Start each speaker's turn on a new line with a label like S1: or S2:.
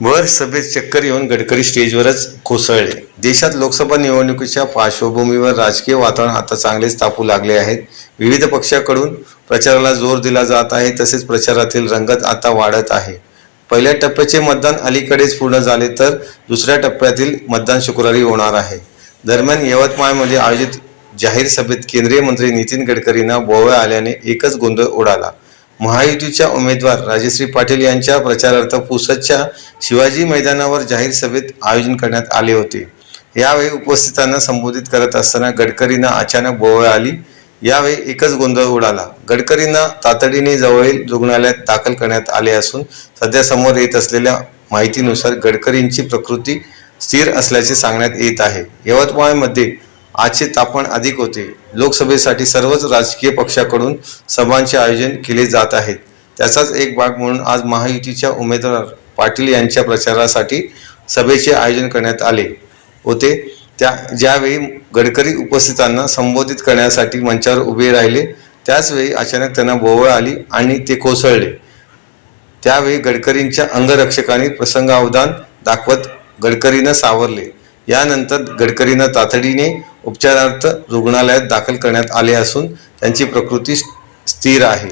S1: भर सभेत चक्कर येऊन गडकरी स्टेजवरच कोसळले. देशात लोकसभा निवडणुकीच्या पार्श्वभूमीवर राजकीय वातावरण आता चांगलेच तापू लागले आहेत. विविध पक्षाकडून प्रचाराला जोर दिला जात आहे तसेच प्रचारातील रंगत आता वाढत आहे. पहिल्या टप्प्याचे मतदान अलीकडेच पूर्ण झाले तर दुसऱ्या टप्प्यातील मतदान शुक्रवारी होणार आहे. दरम्यान यवतमाळमध्ये आयोजित जाहीर सभेत केंद्रीय मंत्री नितीन गडकरींना बोवळ्या आल्याने एकच गोंधळ उडाला महायुतीच्या उमेदवार राजश्री पाटील यांच्या प्रचारार्थ पुसदच्या शिवाजी मैदानावर जाहीर सभेत आयोजन करण्यात आले होते. यावेळी उपस्थितांना संबोधित करत असताना गडकरींना अचानक बोवळ आली. यावेळी एकच गोंधळ उडाला. गडकरींना तातडीने जवळील रुग्णालयात दाखल करण्यात आले असून सध्या समोर येत असलेल्या माहितीनुसार गडकरींची प्रकृती स्थिर असल्याचे सांगण्यात येत आहे. यवतमाळमध्ये आजचे तापमान अधिक होते. लोकसभेसाठी सर्वच राजकीय पक्षाकडून सभांचे आयोजन केले जात आहेत. त्याचाच एक भाग म्हणून आज महायुतीच्या उमेदवार पाटील यांच्या प्रचारासाठी सभेचे आयोजन करण्यात आले होते. त्या ज्यावेळी गडकरी उपस्थितांना संबोधित करण्यासाठी मंचावर उभे राहिले त्याचवेळी अचानक त्यांना बोवळ आली आणि ते कोसळले. त्यावेळी गडकरींच्या अंगरक्षकांनी प्रसंगावधान दाखवत गडकरींना सावरले. यानंतर गडकरींना तातडीने उपचारार्थ रुग्णालयात दाखल करण्यात आले असून त्यांची प्रकृती स्थिर आहे.